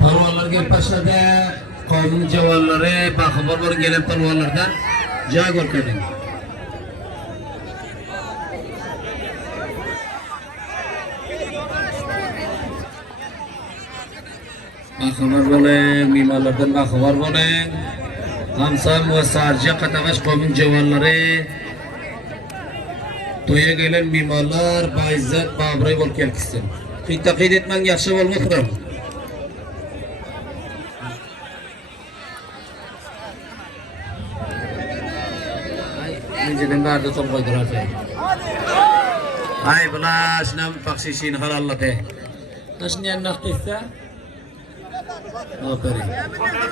Palvonlar gelip başladı. Qavmin javonlari, baxabar bo'lib kelgan palvonlardan joy ko'rsating. Baxabar bo'ling, me'morlardan baxabar bo'ling. Hamsam va Sarja Qatag'ash qavmin javonlari to'yga kelgan me'morlar baizzat babray bo'lib kelsin. Qiytaqid etmang, yaxshi bo'lmoqdir. Menjeden barda tom koydular fe. Ay bulaş nam paksişin halallate. Nasıl niye naktıysa? Aferin.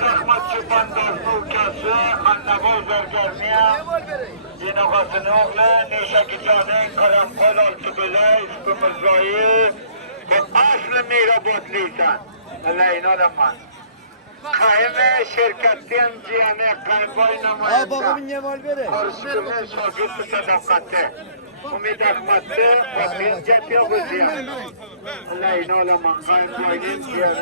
Rahmatçı Bandar Nurkası, Annabol Bergermiye, Yenogasın oğlu, Neşakican'ın Karampol Altıbele, İspimizra'yı ve aslı Mirabotliysen. Allah inanamaz. Kaime şirketin cihane kalboy namayında. Korşumu şagirtü sadakatte. Umid Ahmet'te ve bilcet yok ziyan. Allah inanamaz. Kaimboy'un cihane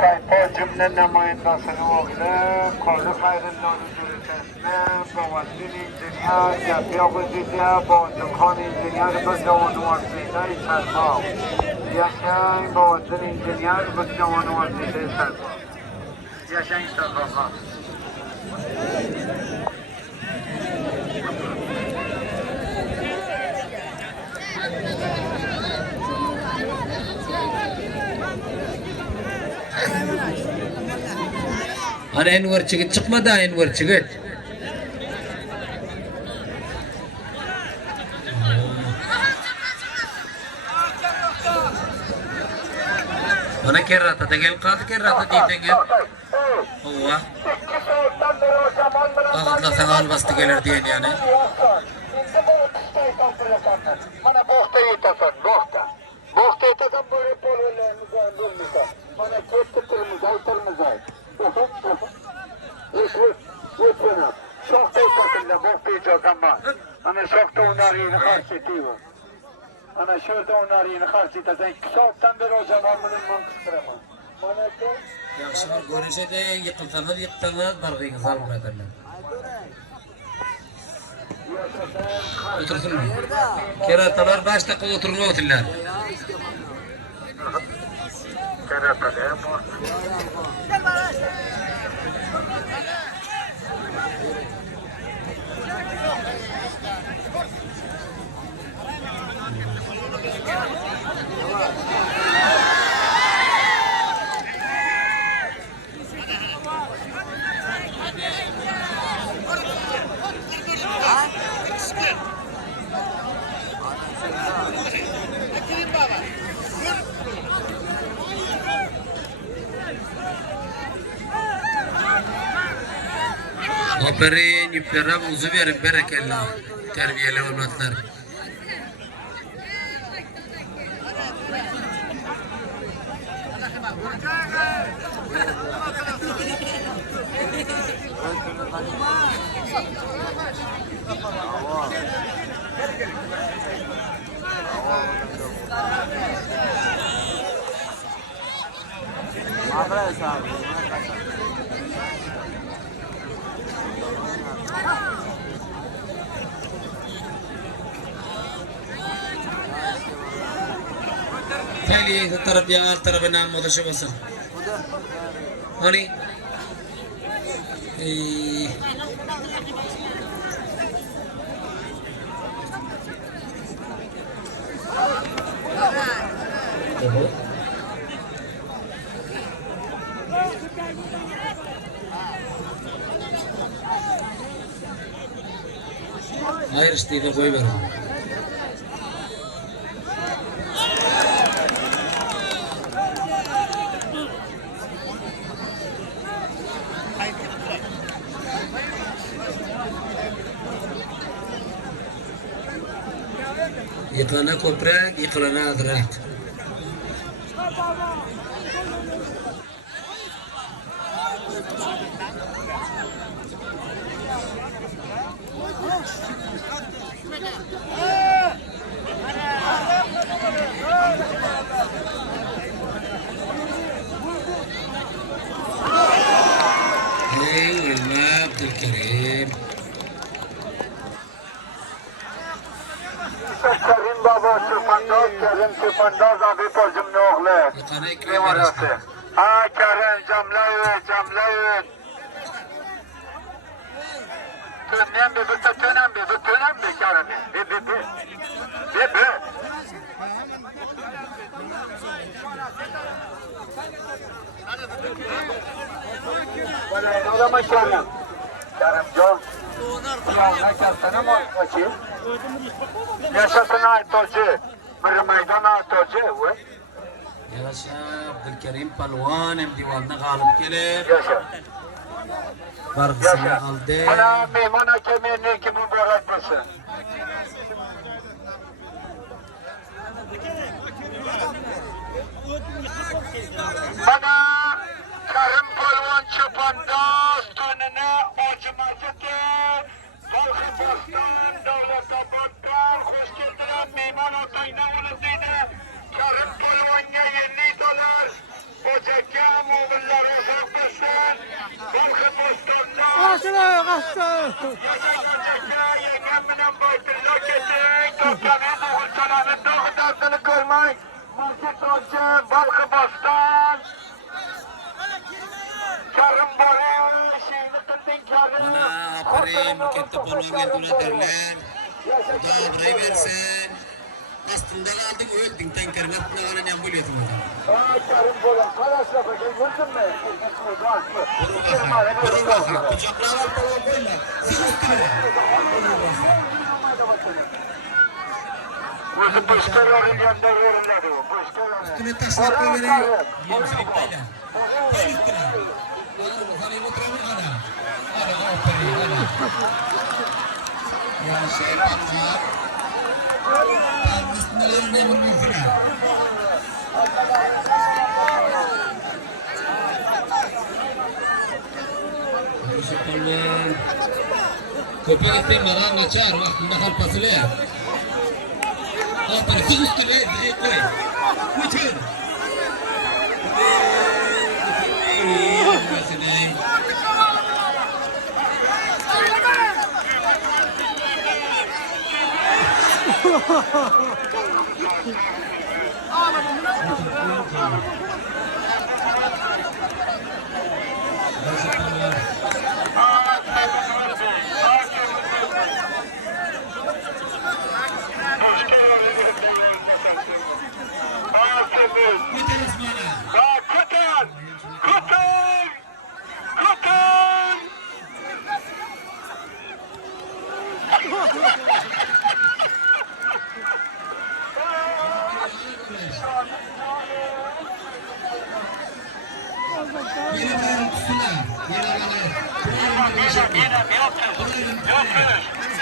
Sayfa cümle namayındasını oğlu, kolu hayrından cürütesine, Boğazın incinyer, yapıya güzide, Boğazın incinyer, bu cavanı vaziyde serfa. Yaşayın Boğazın incinyer, bu cavanı vaziyde serfa. Yaşayın serfa. Ana Enver çıkıt çıkmadı, Enver çıkıt. Ana kerrata da gel kaldı kerrata diyden gel. Ova. Ağızla sağal bastı gelir diyen yani. Bana bohta yitasan, bohta. Bohta yitasan böyle polverlerimize durmuşa. Bana kestirtirimize, aytırımıza. Lütfen. Şokta yitasın da bohta yitasan ama. Ana şokta onlar yeni karşı etiyor. Ana şurada onlar yeni karşı yitasan. 2 saatten beri o zaman bunun kıstıramam. Bana ki... Yaxşılar görüşe de yıkılsanız barğıyınızı alın ederler. Otursun mu? Keratalar 5 dakika oturma oturlar. Keratalar mı? Aferin, yüklere buzu verin, berekellah. Terbiyeli evlatlar. Tali taraf ya taraf enam mutasya basın. Hani? Hayır işte koy verin. Yıkılana köprek, yıkılana adrak. Hey, Ilma Abdülkerim. Kerim baba Çırpandaz, Kerim Çırpandaz abi pozumlu oğlu. Yıkana ekmek Numarası. verasın. Ha Kerim camlayın. Tönem bir Kerim. Bir. Bana odama Kerim. Kerim Can. Ya kesene mi açayım? Yaşasın Aytorcu. Bir meydan Aytorcu. Yaşa Abdülkerim Palvan hem divanına galip gelip Yaşa. bargısına aldı. Bana meyman hakemini ki mübarek olsun. Bana Kerim Palvan Çapandaz tönüne acımasıdır. Balkı Bostan, Devlet Abad'dan hoş geldiler. Meyman otayına ulusuydu. Kerim Palvan'a $50. Ocak'a moğulları saklasın. Balkı Bostan'dan. Ocak'a yengeminin baytırla getirdik. Toplanın oğulçalarını dağıdarsını koymayın. Market Hoca, Balkı Bostan. Kerim Barış, şeyini kıldın Kerim. Bana aferin mükemmel Palvan geldiğine derler. Da burayı versin. Aslında kaldık öldün tankerin altına kalan yan buluyorsun adam. Kerim Bolan, kalasla bakayım, vurdun mu? Vurun bakın. Bıçaklar var Palvan böyle. Siz üstüne. Bu başkalarının yanında verirler o, başkalarının. Üstüne taşlar böyle. Yiyeyim sahip böyle. Koy üstüne. Sana oturamıyor adam. Hadi aferin hadi. Ya şey patlar. Tam üstüne ne vurmuyor filan. Palvan. Köpek ettiğin maran kaçar. Vaktinde kalpası ne? Aferin siz üstüne. Koy. Bütün.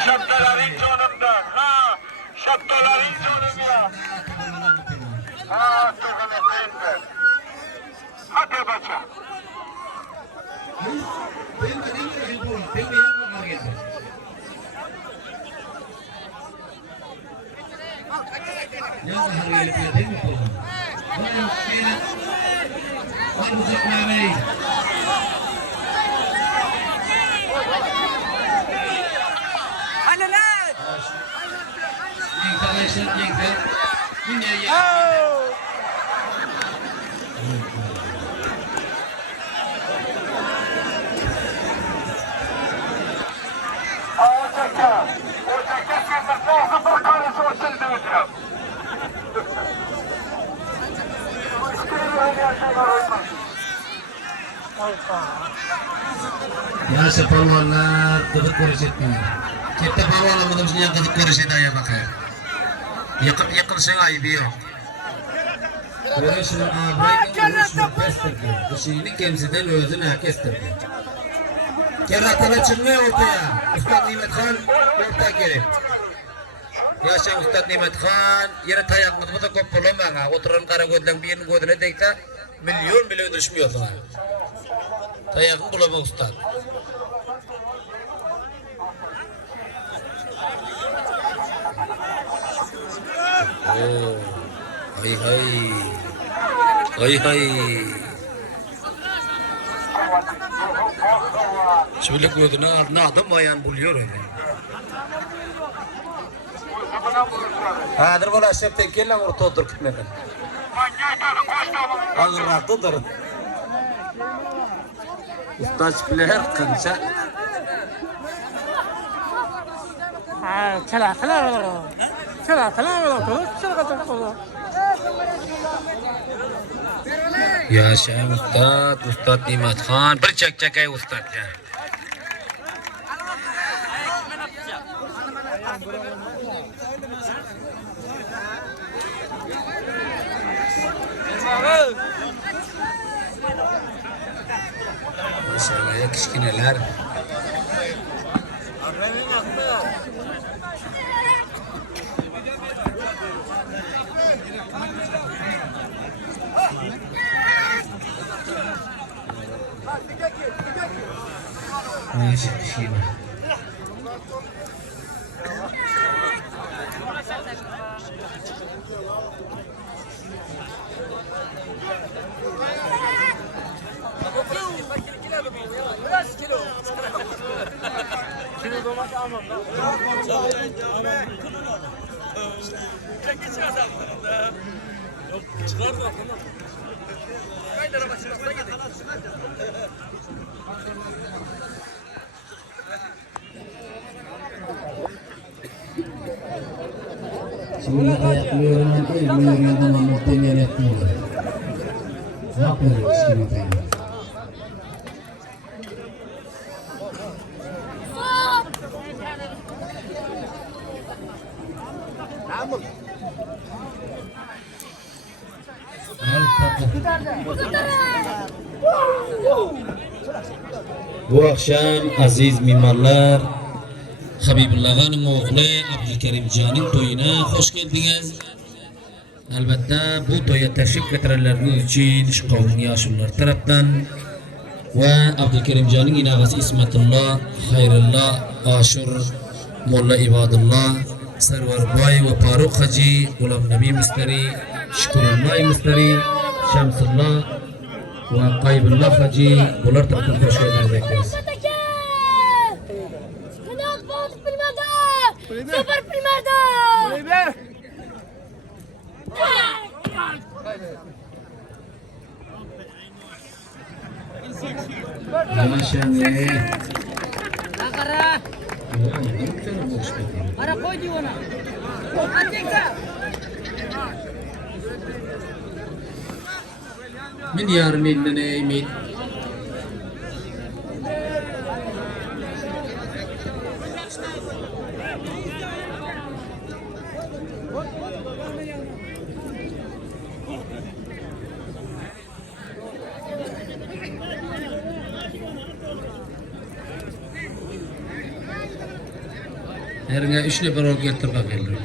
Şapkaların canından, ha! Şapkaların canından. Ha, tövbe ben. Hadi baca. Ne zahar gelip değil mi Palvan? Bana gelin. Var mı zıplamayı? Arkadaşlar yengler. Yine Ocak'a girmek lazım, bakarız o sildi hocam. Yaşa palvanlar gıdık koruş etmiyor. Kette palvanlarımızın yan gıdık koruş edaya bakar. Yıkılsın ayıbı yok. Böyle şunu ağabeyden şunu kestirdi. Bu şeyini kendisinden özüne kestirdi. Keratalı çıkmıyor ortaya. Usta Nimet Han orta gelip. Yaşa Ustad Nimetxan, yere tayakmız da köp bulamağa. Oturan kara gözden birinin gözüne deyse milyon düşmüyor sana. Tayakını bulama Ustad. Oo, hay hay. Hay hay. Şöyle gözüne ardına adam bayan buluyor öyle. Hadir bola şeften kelle orta otur gitmeden. Ağırraktıdır. Ustaz bilir kınca. Yaşa Ustad Nimetxan. Bir çek Ustad ya. Maşallah kişkineler. Maşallah kişkine. Şimdi ayaklıyorum, elmiyorum, adamın muhtemelen yapmıyor. Ne yapıyor kişkine tayını? Bu akşam aziz mimarlar Habibullah'ın oğlu Abdülkerim Can'ın toyuna hoş geldiniz. Elbette bu toya teşrif getirenleriniz için kavmin yaşlılar taraftan ve Abdülkerim Can'ın inağası İsmetullah, Hayrullah, Aşur, Molla İbadullah, Server Bay ve Faruk Hacı, Ulam Nebi Mustari, Şükrullah Mustari, Şemsullah ve Kaybullah Hacı, bunlar taraftan hoş geldiniz bekliyoruz. Super primado! Maşallah. Para koy di ona. Atika. Min yarın eline emin. Herine 3 nefer ol getir bakalım.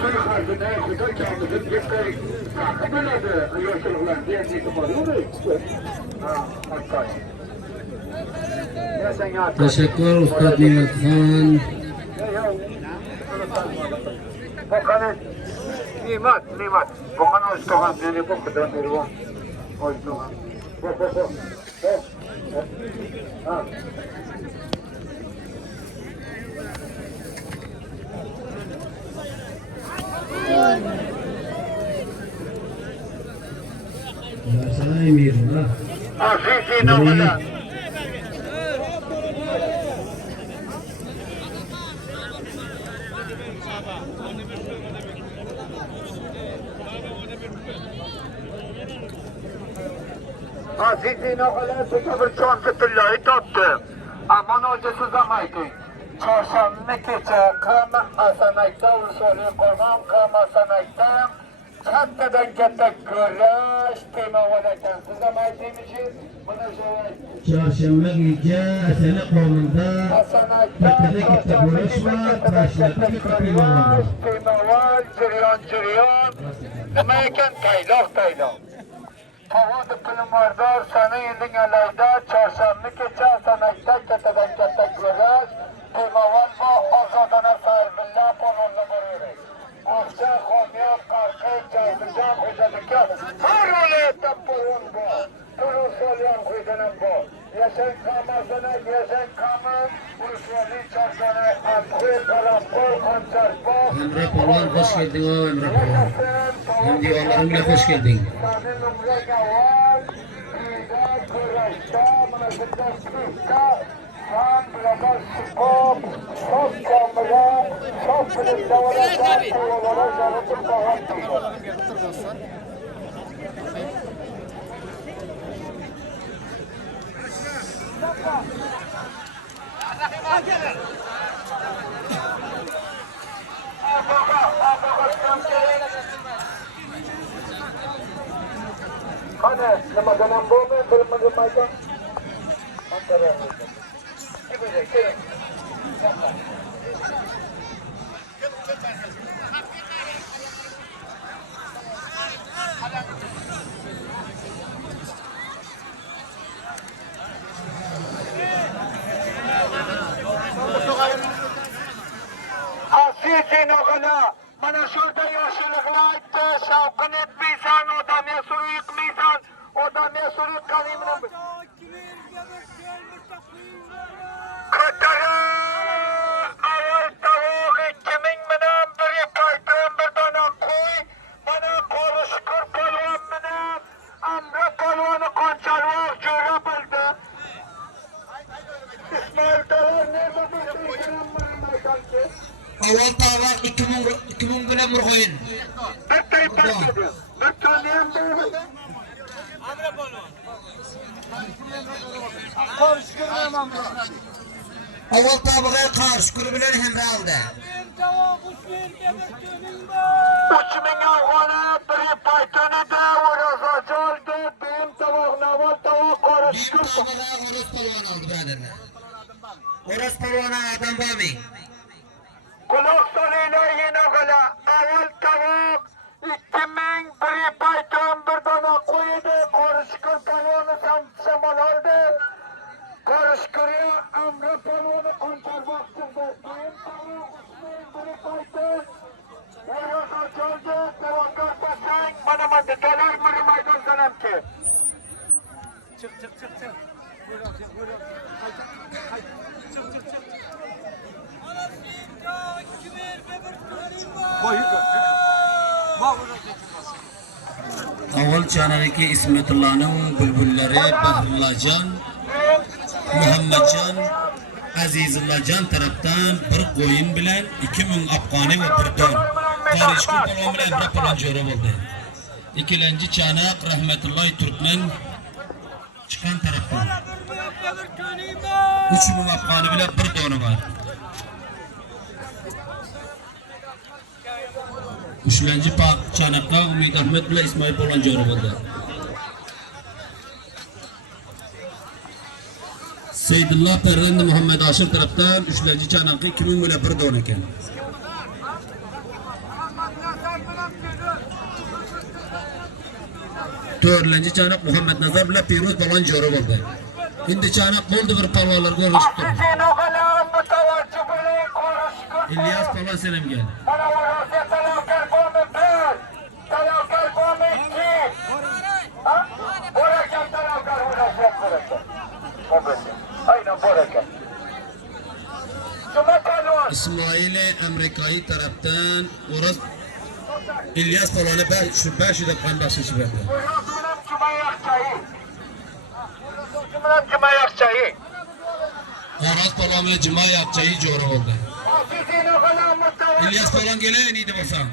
Çocuk harcında kutu çağımızın yıkayı kakıbıladı. Yaşlılar diye neyse oluyor mu? Ha, hatta. Teşekkür Ustad Nimetxan. Bakanın nimet. Bakanın ustahan beni bu kadar nurvan. O ustahan. Bak. Ha. Sana emirim ha. Afifi noktada. Afifi noktada bir çantı tıllağı tattı. Aman hocası zamaydı. çarşamba gece kama asanayda usulü koymam kama sanayda kattadan katta güreş tema olaken siz ama demişim bunu söyleyeyim. Çarşamba gece Asana Qovmunda Asanayda katta güreş var, karşılıklı bir kapıyla var. tema var, cıryan. Ama eken taylok. Tavuk kılımardar sana yedin alayda çarşamba gece asanayda kattadan katta güreş tema var mı azadana sahibilla pononla varıyoruz. Akça komiyat karşı çaydıcan hocadıkya her olayetten polon bu. Turu solyan kuydanın bu. Yaşan kamasına yaşan kamın usulü çarşana amkı karambol konser bu. Emre Polvon hoş geldin o Emre Polvon. Hem diyorlarımla hoş geldin. Senin numara var. Kıyda kıraşta mınasında kıyda. Sen burada spor, çok kamera, çok filmlere, çok zanıtıp falan Hani, nama ganang bumi, belum mengemaikan. Antara Asiyetin oğla, bana şurada yaşlılıkla şavkın etmeysen, odamya suru yıkmaysan, odamya suru yıkanayımına mı? Katara, avul tavuk, 2000 minem, bir paytığım bir dana koy, bana koru şükür palvan minem, amra palvanı konçarvak cüre bildi. İsmail Dalar nerede bir şey giren maydan ki? Avval tava 2000 bilen murg'oyin. Bir tayip başladı. Bir tanıyan doğru. Avval tavaga qarshi kuni bilan hemra oldi. 3000 avg'ona bir paytonida o'roz oldi. Benim tavuk naval tavuk Bir qarıştı. tavaga O'roz polvon oldi birodarlar. O'roz polvona odam bormi? Kulak soluyla yine gala. Avval tavuk 2000 bir payton bir dana koydu. Karışkır palonu samal aldı. Karışkırı amra palonu kontar baktırdı. Benim tavuk 3000 bir payton. O'roz oldu. Tavakkar basan bana mı dolar mı maydan sanam ki? Çık. Buyurun. Çık. Avval chanadagi Ismatullaning bulbullari Bahrullajon, Muhammadjon, Azizullajon tarafdan bir qo'yin bilan 2000 afg'oni va bir don. Qarishki polvon bilan bir polvon jo'ra bo'ldi. Ikkinchi chanaq Rahmatulloh Turkman chiqqan tarafdan 3000 afg'oni bilan bir doni bor. Üçüncü chanaqqa Umid Ahmed bilan Ismoil polvon jo'ra bo'ldi. Seydulloh Parvandi Muhammad Ashir tarafdan 3. chanaqqa 2000 bilan bir don ekan. To'rtinchi chanaq Muhammad Nazar bilan Piruz polvon jo'ra bo'ldi. Endi chanaq bo'ldi bir polvonlarga o'rishib turdi. Asiyetin oğla mutavacı bile karışkır. İlyas polvon selamga. Bana orası talakar bombı bir. Talakar bombı iki. Ha? Borakan talakar orası borakan. Bombası. Aynen borakan. Cuma kalon. İsmail Amerika'yı taraftan O'roz İlyas polvoni şu 5 daqiqani baxshish berdi. Orası benim cuma yakçayı. Orası benim cuma yakçayı. O'roz polvon bilan Juma Yaqchayi jo'ra bo'ldi. Asiyetin oğla mutavacı. İlyas polvon kelin deydi bo'lsam.